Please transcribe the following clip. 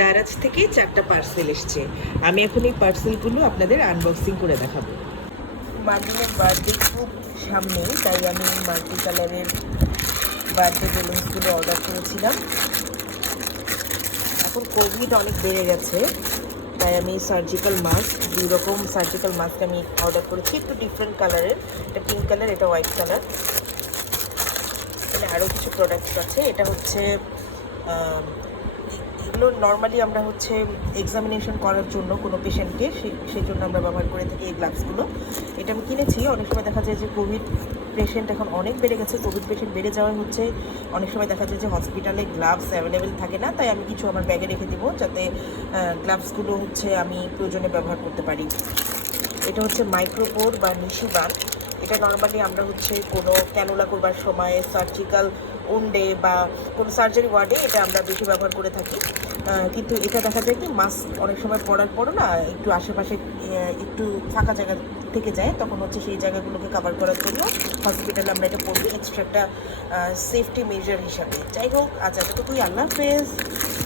দারাজ থেকে 4টা পার্সেল এসছে। আমি এখন এই পার্সেলগুলো আপনাদের আনবক্সিং করে দেখাবো। মার্টিনের বার্থডে খুব সামনে, তাই আমি মাল্টি কালারের বার্থডে বেলুনসগুলো অর্ডার করেছিলাম। এখন কোভিড অনেক বেড়ে গেছে, তাই আমি সার্জিক্যাল মাস্ক, 2 রকম সার্জিক্যাল মাস্ক আমি অর্ডার করেছি, একটু ডিফারেন্ট কালারের। এটা পিঙ্ক কালার, এটা হোয়াইট কালার। আরও কিছু প্রোডাক্টস আছে। এটা হচ্ছে এগুলো নর্মালি আমরা হচ্ছে এক্সামিনেশন করার জন্য কোনো পেশেন্টকে, সেই জন্য আমরা ব্যবহার করে থাকি এই গ্লাভসগুলো। এটা আমি কিনেছি। অনেক সময় দেখা যায় যে কোভিড পেশেন্ট এখন অনেক বেড়ে গেছে, কোভিড পেশেন্ট বেড়ে যাওয়া হচ্ছে, অনেক সময় দেখা যায় যে হসপিটালে গ্লাভস অ্যাভেলেবেল থাকে না, তাই আমি কিছু আমার ব্যাগে রেখে দিব যাতে গ্লাভসগুলো হচ্ছে আমি প্রয়োজনে ব্যবহার করতে পারি। এটা হচ্ছে মাইক্রোপোর বা নিশিবান। এটা নর্মালি আমরা হচ্ছে কোনো ক্যানুলা করবার সময়, সার্জিক্যাল উন্ডে বা কোনো সার্জারি ওয়ার্ডে এটা আমরা বেশি ব্যবহার করে থাকি। কিন্তু এটা দেখা যায় কি মাস্ক অনেক সময় পরার পরও না একটু আশেপাশে একটু ফাঁকা জায়গা থেকে যায়, তখন হচ্ছে সেই জায়গাগুলোকে কভার করার জন্য হসপিটালে আমরা এটা পড়ি এক্সট্রা একটা সেফটি মেজার হিসাবে। যাই হোক, আজ এতটুকুই। আল্লাহ হাফেজ।